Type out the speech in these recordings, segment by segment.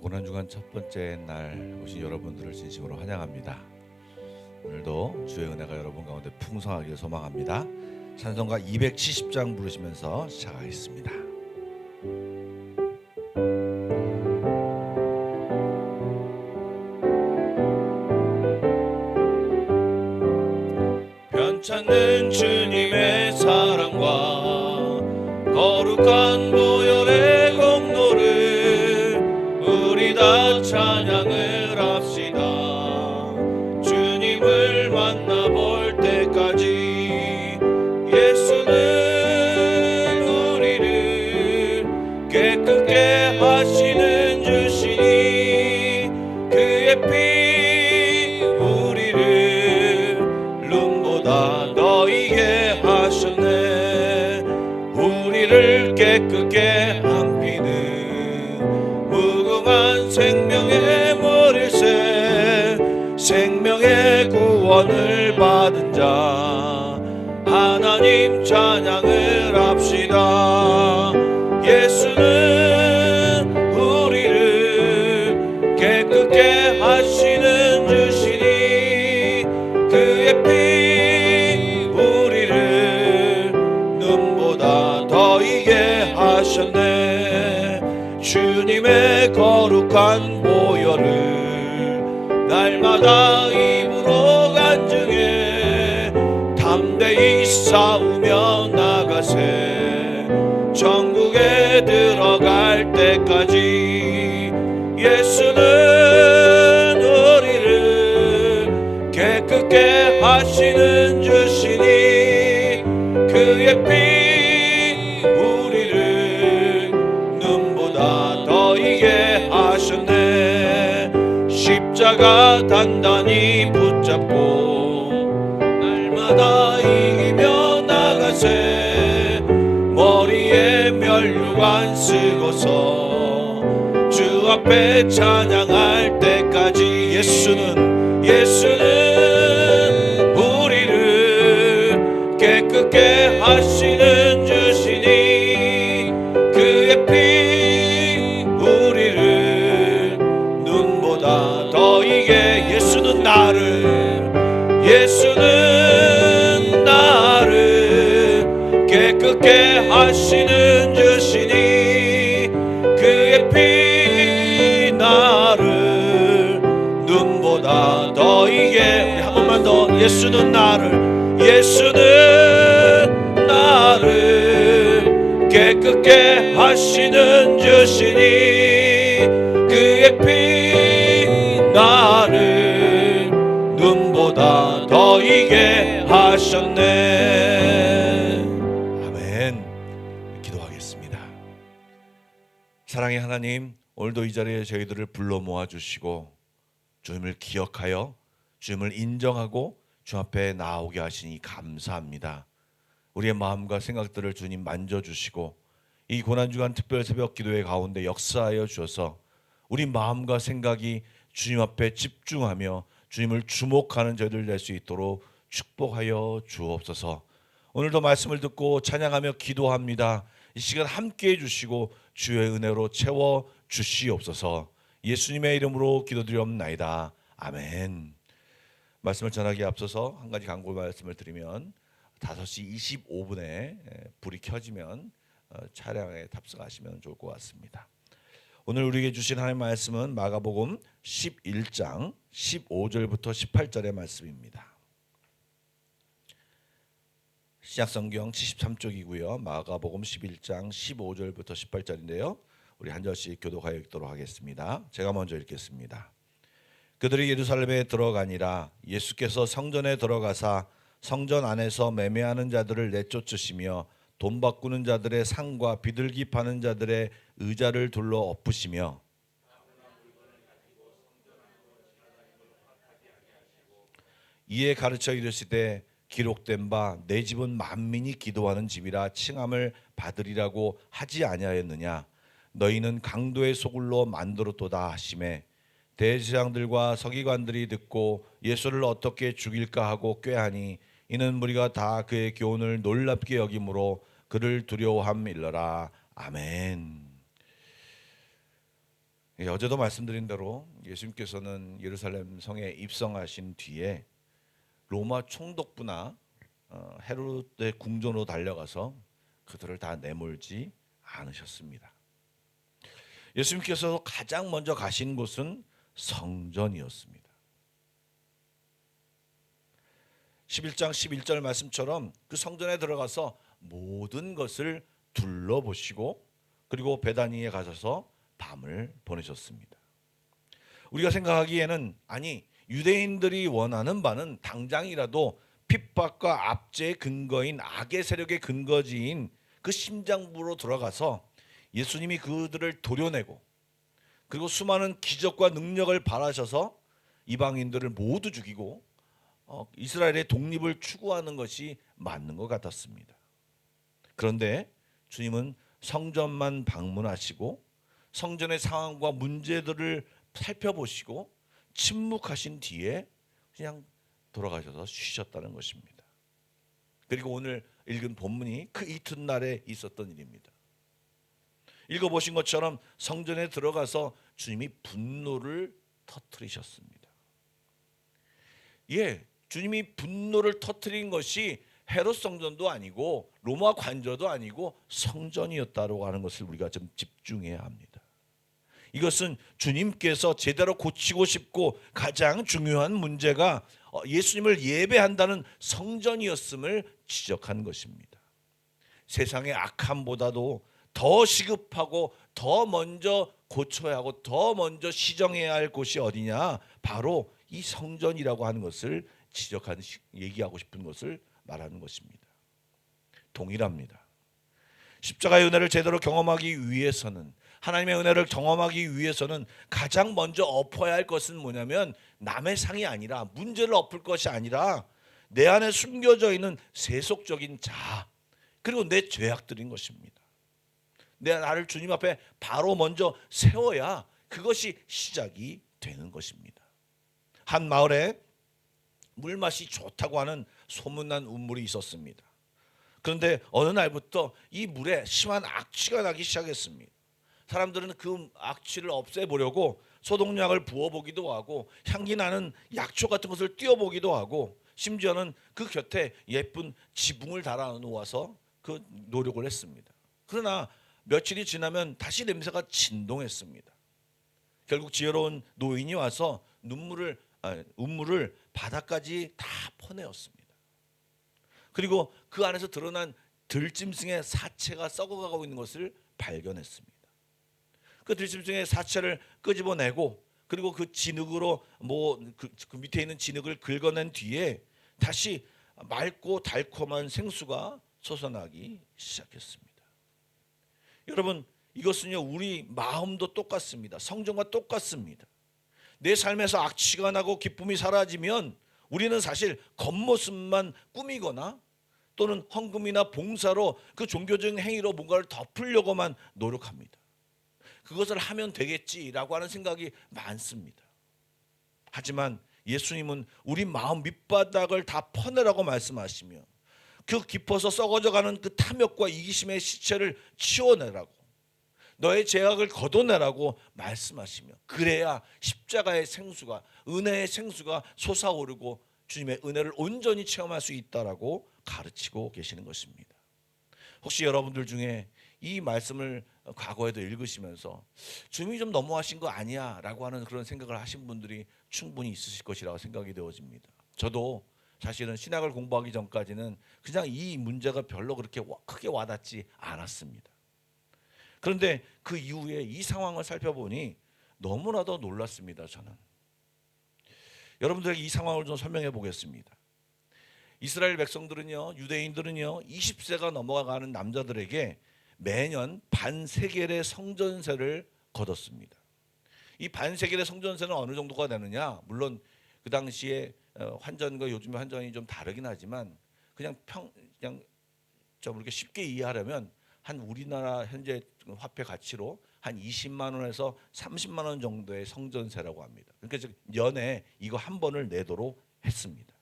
고난주간 첫 번째 날 오신 여러분들을 진심으로 환영합니다. 오늘도 주의 은혜가 여러분 가운데 풍성하길 소망합니다. 찬송가 270장 부르시면서 시작하겠습니다. 변찮는 주님의 사랑과 거룩한 보혈의 공로를 우리 다 찬양을 합시다. 주님을 만나볼 때까지 예수는 우리를 깨끗게 하시는 주시니 그의 피 우리를 눈보다 더이게 하셨네. 우리를 깨끗게 한 피는 무궁한 생명의 머리새, 생명의 구원을 받은 자 하나님 찬양을 합시다. 예수는 우리를 깨끗게 하시는 주시니 그의 피 우리를 눈보다 더이게 하셨네. 주님의 거룩한 보혈을 날마다 입으로 간증해 담대히 싸우며 나가세. 천국에 들어갈 때까지 예수는 우리를 깨끗게 하시는 주시니 그의 피 우리를 눈보다 더이게 하셨네. 십자가 단단히 붙잡고 날마다 이기며 나가세. 머리에 면류관 쓰고서 주 앞에 찬양할 때까지 예수는 우리를 깨끗게 하시는 주시니 그의 피 우리를 눈보다 더이게 예수는 나를 깨끗게 하시는 주시니 그의 피 나를 눈보다 더이게. 한 번만 더. 예수는 나를 깨끗게 하시는 주시니 그의 피 나를 눈보다 더이게 하셨네. 아멘. 기도하겠습니다. 사랑의 하나님, 오늘도 이 자리에 저희들을 불러 모아주시고 주님을 기억하여 주님을 인정하고 주 앞에 나오게 하시니 감사합니다. 우리의 마음과 생각들을 주님 만져주시고 이 고난주간 특별 새벽 기도회 가운데 역사하여 주셔서 우리 마음과 생각이 주님 앞에 집중하며 주님을 주목하는 저희들 될 수 있도록 축복하여 주옵소서. 오늘도 말씀을 듣고 찬양하며 기도합니다. 이 시간 함께해 주시고 주의 은혜로 채워 주시옵소서. 예수님의 이름으로 기도드리옵나이다. 아멘. 말씀을 전하기에 앞서서 한 가지 간구 말씀을 드리면 5시 25분에 불이 켜지면 차량에 탑승하시면 좋을 것 같습니다. 오늘 우리에게 주신 하나님의 말씀은 마가복음 11장 15절부터 18절의 말씀입니다. 신약성경 73쪽이고요. 마가복음 11장 15절부터 18절인데요. 우리 한 절씩 교독하여 읽도록 하겠습니다. 제가 먼저 읽겠습니다. 그들이 예루살렘에 들어가니라. 예수께서 성전에 들어가사 성전 안에서 매매하는 자들을 내쫓으시며 돈 바꾸는 자들의 상과 비둘기 파는 자들의 의자를 둘러 엎으시며 이에 가르쳐 이르시되 기록된 바 내 집은 만민이 기도하는 집이라 칭함을 받으리라고 하지 아니하였느냐. 너희는 강도의 소굴로 만들었도다 하시매 대제사장들과 서기관들이 듣고 예수를 어떻게 죽일까 하고 꾀하니 이는 무리가 다 그의 교훈을 놀랍게 여김으로 그를 두려워함일러라. 아멘. 어제도 말씀드린 대로 예수님께서는 예루살렘 성에 입성하신 뒤에 로마 총독부나 헤롯의 궁전으로 달려가서 그들을 다 내몰지 않으셨습니다. 예수님께서 가장 먼저 가신 곳은 성전이었습니다. 11장 11절 말씀처럼 그 성전에 들어가서 모든 것을 둘러보시고 그리고 베다니에 가셔서 밤을 보내셨습니다. 우리가 생각하기에는 아니 유대인들이 원하는 바는 당장이라도 핍박과 압제의 근거인 악의 세력의 근거지인 그 심장부로 들어가서 예수님이 그들을 도려내고 그리고 수많은 기적과 능력을 발하셔서 이방인들을 모두 죽이고 이스라엘의 독립을 추구하는 것이 맞는 것 같았습니다. 그런데 주님은 성전만 방문하시고 성전의 상황과 문제들을 살펴보시고 침묵하신 뒤에 그냥 돌아가셔서 쉬셨다는 것입니다. 그리고 오늘 읽은 본문이 그 이튿날에 있었던 일입니다. 읽어보신 것처럼 성전에 들어가서 주님이 분노를 터뜨리셨습니다. 주님이 분노를 터뜨린 것이 헤롯 성전도 아니고 로마 관저도 아니고 성전이었다고 하는 것을 우리가 좀 집중해야 합니다. 이것은 주님께서 제대로 고치고 싶고 가장 중요한 문제가 예수님을 예배한다는 성전이었음을 지적한 것입니다. 세상의 악함보다도 더 시급하고 더 먼저 고쳐야 하고 더 먼저 시정해야 할 곳이 어디냐? 바로 이 성전이라고 하는 것을 지적한 얘기하고 싶은 것을 말하는 것입니다. 동일합니다. 십자가의 은혜를 제대로 경험하기 위해서는 하나님의 은혜를 경험하기 위해서는 가장 먼저 엎어야 할 것은 뭐냐면 남의 상이 아니라 문제를 엎을 것이 아니라 내 안에 숨겨져 있는 세속적인 자아 그리고 내 죄악들인 것입니다. 나를 주님 앞에 바로 먼저 세워야 그것이 시작이 되는 것입니다. 한 마을에 물맛이 좋다고 하는 소문난 우물이 있었습니다. 그런데 어느 날부터 이 물에 심한 악취가 나기 시작했습니다. 사람들은 그 악취를 없애보려고 소독약을 부어보기도 하고 향기 나는 약초 같은 것을 띄워보기도 하고 심지어는 그 곁에 예쁜 지붕을 달아놓아서 그 노력을 했습니다. 그러나 며칠이 지나면 다시 냄새가 진동했습니다. 결국 지혜로운 노인이 와서 우물을 바닥까지 다 퍼내었습니다. 그리고 그 안에서 드러난 들짐승의 사체가 썩어가고 있는 것을 발견했습니다. 그 들짐승의 사체를 끄집어내고 그리고 그 진흙으로 그 밑에 있는 진흙을 긁어낸 뒤에 다시 맑고 달콤한 생수가 솟아나기 시작했습니다. 여러분 이것은요 우리 마음도 똑같습니다. 성전과 똑같습니다. 내 삶에서 악취가 나고 기쁨이 사라지면 우리는 사실 겉모습만 꾸미거나 또는 헌금이나 봉사로 그 종교적인 행위로 뭔가를 덮으려고만 노력합니다. 그것을 하면 되겠지라고 하는 생각이 많습니다. 하지만 예수님은 우리 마음 밑바닥을 다 퍼내라고 말씀하시며 그 깊어서 썩어져가는 그 탐욕과 이기심의 시체를 치워내라고 너의 죄악을 걷어내라고 말씀하시며 그래야 십자가의 생수가 은혜의 생수가 솟아오르고 주님의 은혜를 온전히 체험할 수 있다라고 가르치고 계시는 것입니다. 혹시 여러분들 중에 이 말씀을 과거에도 읽으시면서 주님이 좀 너무하신 거 아니야 라고 하는 그런 생각을 하신 분들이 충분히 있으실 것이라고 생각이 되어집니다. 저도 사실은 신학을 공부하기 전까지는 그냥 이 문제가 별로 그렇게 크게 와닿지 않았습니다. 그런데 그 이후에 이 상황을 살펴보니 너무나도 놀랐습니다. 저는 여러분들에게 이 상황을 좀 설명해 보겠습니다. 이스라엘 백성들은요, 유대인들은요, 20세가 넘어가는 남자들에게 매년 반세겔의 성전세를 거뒀습니다. 이 반세겔의 성전세는 어느 정도가 되느냐? 물론 그 당시에 환전과 요즘의 환전이 좀 다르긴 하지만 그냥 좀 이렇게 쉽게 이해하려면 한 우리나라 현재 화폐 가치로 한 20만 원에서 30만 원 정도의 성전세라고 합니다. 그러니까 연에 이거 한 번을 내도록 했습니다.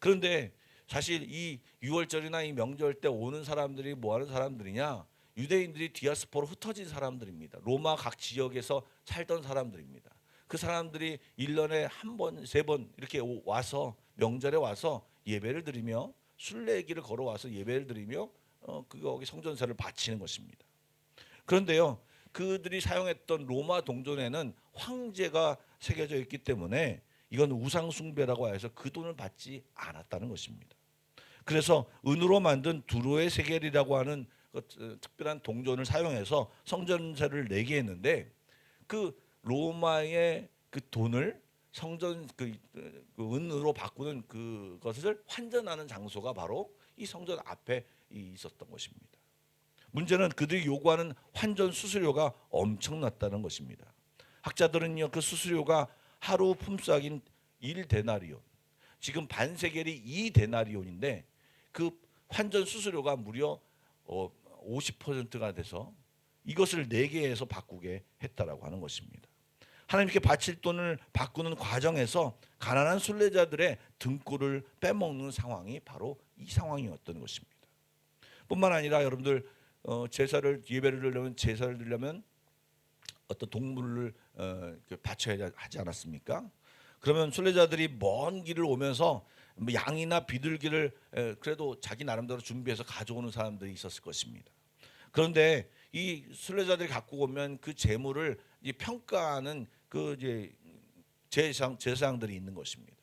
그런데 사실 이 6월절이나 이 명절 때 오는 사람들이 뭐 하는 사람들이냐? 유대인들이 디아스포로 흩어진 사람들입니다. 로마 각 지역에서 살던 사람들입니다. 그 사람들이 1년에 한 번, 세 번 이렇게 와서 명절에 와서 예배를 드리며 순례길을 걸어와서 예배를 드리며 거기 성전세를 바치는 것입니다. 그런데요, 그들이 사용했던 로마 동전에는 황제가 새겨져 있기 때문에 이건 우상 숭배라고 해서 그 돈을 받지 않았다는 것입니다. 그래서 은으로 만든 두로의 세겔이라고 하는 특별한 동전을 사용해서 성전세를 내게 했는데 그 로마의 그 돈을 성전 그 은으로 바꾸는 그것을 환전하는 장소가 바로 이 성전 앞에 있었던 것입니다. 문제는 그들이 요구하는 환전 수수료가 엄청났다는 것입니다. 학자들은요, 그 수수료가 하루 품삯인 1데나리온, 지금 반세겔이 2데나리온인데 그 환전 수수료가 무려 50%가 돼서 이것을 4개에서 바꾸게 했다라고 하는 것입니다. 하나님께 바칠 돈을 바꾸는 과정에서 가난한 순례자들의 등골을 빼먹는 상황이 바로 이 상황이었던 것입니다. 뿐만 아니라 여러분들 예배를 드리려면 제사를 드리려면 어떤 동물을 바쳐야 하지 않았습니까? 그러면 순례자들이 먼 길을 오면서 양이나 비둘기를 그래도 자기 나름대로 준비해서 가져오는 사람들이 있었을 것입니다. 그런데 이 순례자들이 갖고 오면 그 재물을 평가하는 그 이제 제사장들이 있는 것입니다.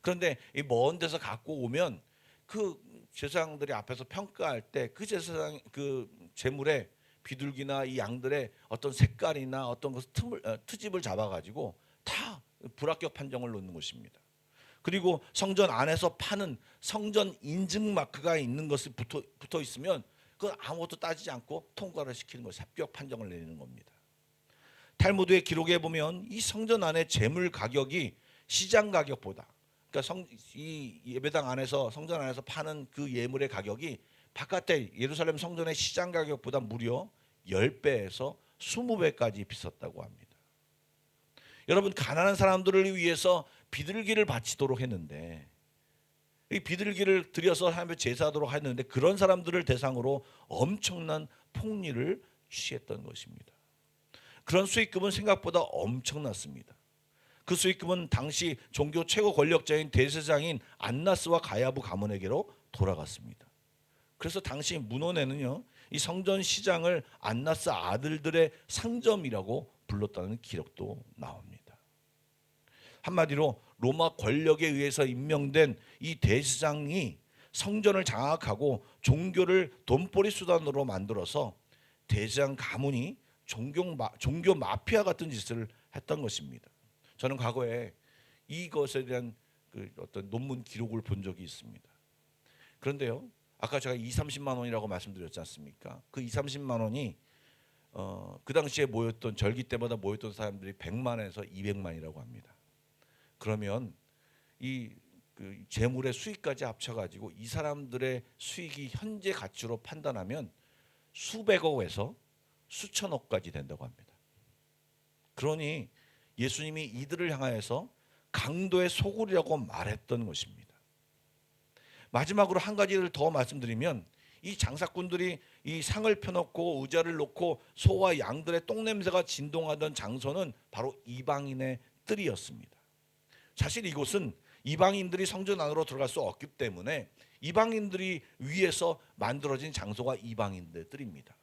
그런데 이 먼 데서 갖고 오면 그 제사장들이 앞에서 평가할 때 그 제사장 그 재물의 비둘기나 이 양들의 어떤 색깔이나 어떤 그 트집을 잡아가지고 다 불합격 판정을 놓는 것입니다. 그리고 성전 안에서 파는 성전 인증 마크가 있는 것이 붙어 있으면 그 아무것도 따지지 않고 통과를 시키는 것이 합격 판정을 내리는 겁니다. 탈무드의 기록에 보면 이 성전 안의 재물 가격이 시장 가격보다, 그러니까 이 예배당 안에서 성전 안에서 파는 그 예물의 가격이 바깥에 예루살렘 성전의 시장 가격보다 무려 10배에서 20배까지 비쌌다고 합니다. 여러분, 가난한 사람들을 위해서 비둘기를 바치도록 했는데, 이 비둘기를 들여서 하나님께 제사하도록 했는데 그런 사람들을 대상으로 엄청난 폭리를 취했던 것입니다. 그런 수익금은 생각보다 엄청났습니다. 그 수익금은 당시 종교 최고 권력자인 대제사장인 안나스와 가야부 가문에게로 돌아갔습니다. 그래서 당시 문헌에는요, 이 성전 시장을 안나스 아들들의 상점이라고 불렀다는 기록도 나옵니다. 한마디로 로마 권력에 의해서 임명된 이 대제사장이 성전을 장악하고 종교를 돈벌이 수단으로 만들어서 대제사장 가문이 종교 마피아 같은 짓을 했던 것입니다. 저는 과거에 이것에 대한 그 어떤 논문 기록을 본 적이 있습니다. 그런데요, 아까 제가 2-30만 원이라고 말씀드렸지 않습니까? 그 2-30만 원이 그 당시에 모였던 절기 때마다 모였던 사람들이 100만에서 200만이라고 합니다. 그러면 그 재물의 수익까지 합쳐가지고 이 사람들의 수익이 현재 가치로 판단하면 수백억에서 수천억까지 된다고 합니다. 그러니 예수님이 이들을 향하여서 강도의 소굴이라고 말했던 것입니다. 마지막으로 한 가지를 더 말씀드리면, 이 장사꾼들이 이 상을 펴놓고 의자를 놓고 소와 양들의 똥냄새가 진동하던 장소는 바로 이방인의 뜰이었습니다. 사실 이곳은 이방인들이 성전 안으로 들어갈 수 없기 때문에 이방인들이 위에서 만들어진 장소가 이방인들의 뜰입니다.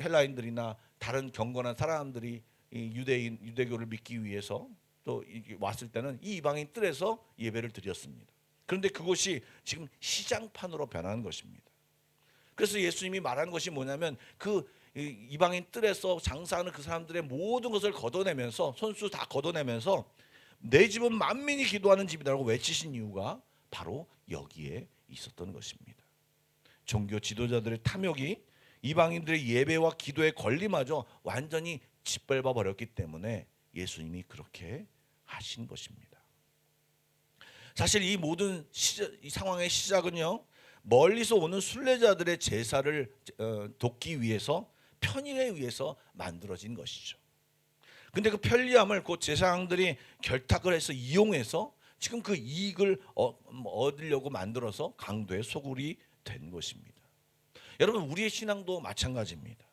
헬라인들이나 다른 경건한 사람들이 유대교를 믿기 위해서 또 왔을 때는 이 이방인 뜰에서 예배를 드렸습니다. 그런데 그곳이 지금 시장판으로 변한 것입니다. 그래서 예수님이 말하는 것이 뭐냐면 그 이방인 뜰에서 장사하는 그 사람들의 모든 것을 걷어내면서, 손수 다 걷어내면서 내 집은 만민이 기도하는 집이라고 외치신 이유가 바로 여기에 있었던 것입니다. 종교 지도자들의 탐욕이 이방인들의 예배와 기도의 권리마저 완전히 짓밟아 버렸기 때문에 예수님이 그렇게 하신 것입니다. 사실 이 모든 이 상황의 시작은요, 멀리서 오는 순례자들의 제사를 돕기 위해서, 편의에 의해서 만들어진 것이죠. 근데 그 편리함을 그 제사장들이 결탁을 해서 이용해서 지금 그 이익을 얻으려고 만들어서 강도의 소굴이 된 것입니다. 여러분 우리의 신앙도 마찬가지입니다.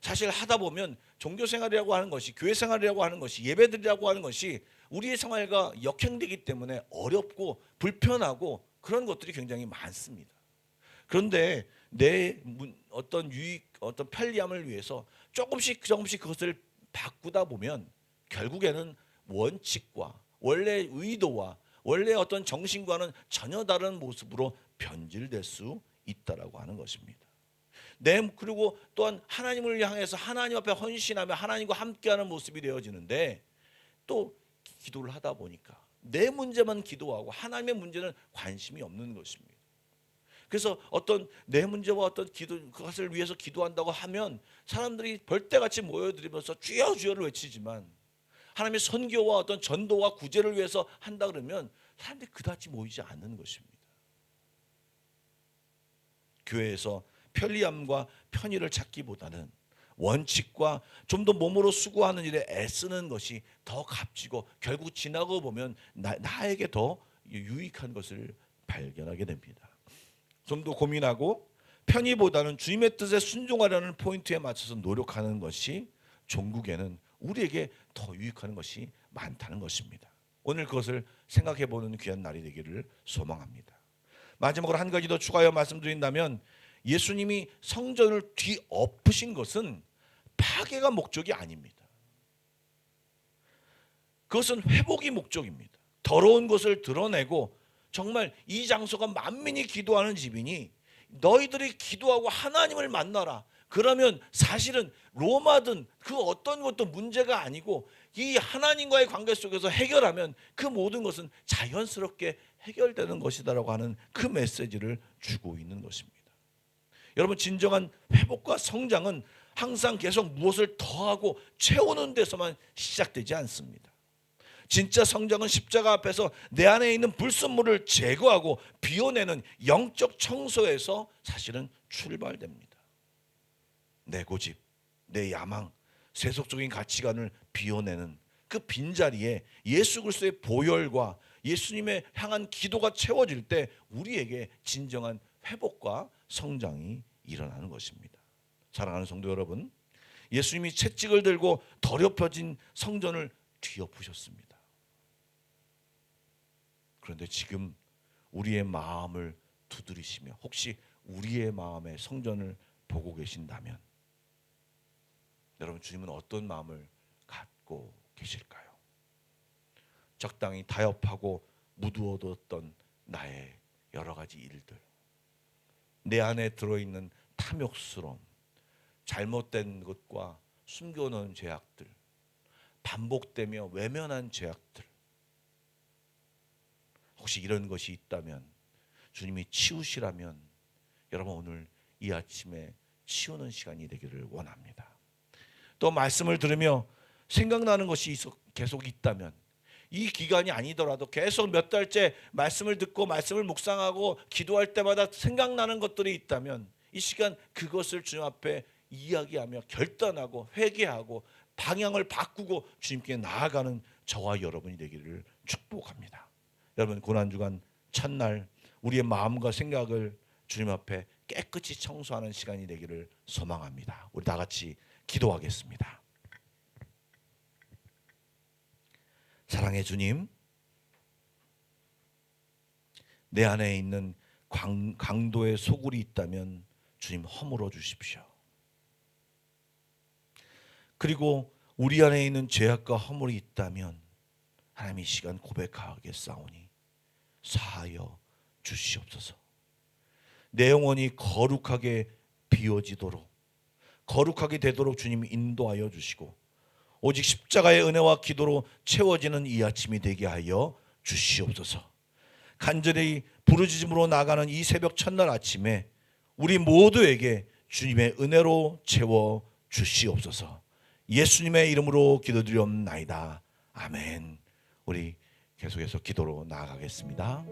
사실 하다 보면 종교생활이라고 하는 것이, 교회생활이라고 하는 것이, 예배드리라고 하는 것이 우리의 생활과 역행되기 때문에 어렵고 불편하고 그런 것들이 굉장히 많습니다. 그런데 내 어떤 유익, 어떤 편리함을 위해서 조금씩 그것을 바꾸다 보면 결국에는 원칙과 원래 의도와 원래 어떤 정신과는 전혀 다른 모습으로 변질될 수 있다라고 하는 것입니다. 그리고 또한 하나님을 향해서 하나님 앞에 헌신하며 하나님과 함께하는 모습이 되어지는데, 또 기도를 하다 보니까 내 문제만 기도하고 하나님의 문제는 관심이 없는 것입니다. 그래서 어떤 내 문제와 어떤 그것을 위해서 기도한다고 하면 사람들이 벌떼같이 모여들면서 주여 주여를 외치지만, 하나님의 선교와 어떤 전도와 구제를 위해서 한다 그러면 사람들이 그다지 모이지 않는 것입니다. 교회에서 편리함과 편의를 찾기보다는 원칙과 좀 더 몸으로 수고하는 일에 애쓰는 것이 더 값지고, 결국 지나고 보면 나에게 더 유익한 것을 발견하게 됩니다. 좀 더 고민하고 편의보다는 주님의 뜻에 순종하려는 포인트에 맞춰서 노력하는 것이 종국에는 우리에게 더 유익한 것이 많다는 것입니다. 오늘 그것을 생각해 보는 귀한 날이 되기를 소망합니다. 마지막으로 한 가지 더 추가하여 말씀드린다면, 예수님이 성전을 뒤엎으신 것은 파괴가 목적이 아닙니다. 그것은 회복이 목적입니다. 더러운 것을 드러내고, 정말 이 장소가 만민이 기도하는 집이니 너희들이 기도하고 하나님을 만나라. 그러면 사실은 로마든 그 어떤 것도 문제가 아니고, 이 하나님과의 관계 속에서 해결하면 그 모든 것은 자연스럽게 해결되는 것이다라고 하는 그 메시지를 주고 있는 것입니다. 여러분, 진정한 회복과 성장은 항상 계속 무엇을 더하고 채우는 데서만 시작되지 않습니다. 진짜 성장은 십자가 앞에서 내 안에 있는 불순물을 제거하고 비워내는 영적 청소에서 사실은 출발됩니다. 내 고집, 내 야망, 세속적인 가치관을 비워내는 그 빈자리에 예수 그리스도의 보혈과 예수님의 향한 기도가 채워질 때 우리에게 진정한 회복과 성장이 일어나는 것입니다. 사랑하는 성도 여러분, 예수님이 채찍을 들고 더럽혀진 성전을 뒤엎으셨습니다. 그런데 지금 우리의 마음을 두드리시며 혹시 우리의 마음의 성전을 보고 계신다면, 여러분, 주님은 어떤 마음을 갖고 계실까요? 적당히 타협하고 묻어뒀던 나의 여러 가지 일들, 내 안에 들어있는 탐욕스러움, 잘못된 것과 숨겨놓은 죄악들, 반복되며 외면한 죄악들, 혹시 이런 것이 있다면 주님이 치우시라면 여러분 오늘 이 아침에 치우는 시간이 되기를 원합니다. 또 말씀을 들으며 생각나는 것이 계속 있다면, 이 기간이 아니더라도 계속 몇 달째 말씀을 듣고 말씀을 묵상하고 기도할 때마다 생각나는 것들이 있다면, 이 시간 그것을 주님 앞에 이야기하며 결단하고 회개하고 방향을 바꾸고 주님께 나아가는 저와 여러분이 되기를 축복합니다. 여러분, 고난주간 첫날 우리의 마음과 생각을 주님 앞에 깨끗이 청소하는 시간이 되기를 소망합니다. 우리 다 같이 기도하겠습니다. 사랑의 주님, 내 안에 있는 강도의 소굴이 있다면 주님 허물어 주십시오. 그리고 우리 안에 있는 죄악과 허물이 있다면 하나님 이 시간 고백하겠사오니 사하여 주시옵소서. 내 영혼이 거룩하게 비워지도록, 거룩하게 되도록 주님 인도하여 주시고, 오직 십자가의 은혜와 기도로 채워지는 이 아침이 되게 하여 주시옵소서. 간절히 부르짖음으로 나가는 이 새벽 첫날 아침에 우리 모두에게 주님의 은혜로 채워 주시옵소서. 예수님의 이름으로 기도드리옵나이다. 아멘. 우리 계속해서 기도로 나아가겠습니다.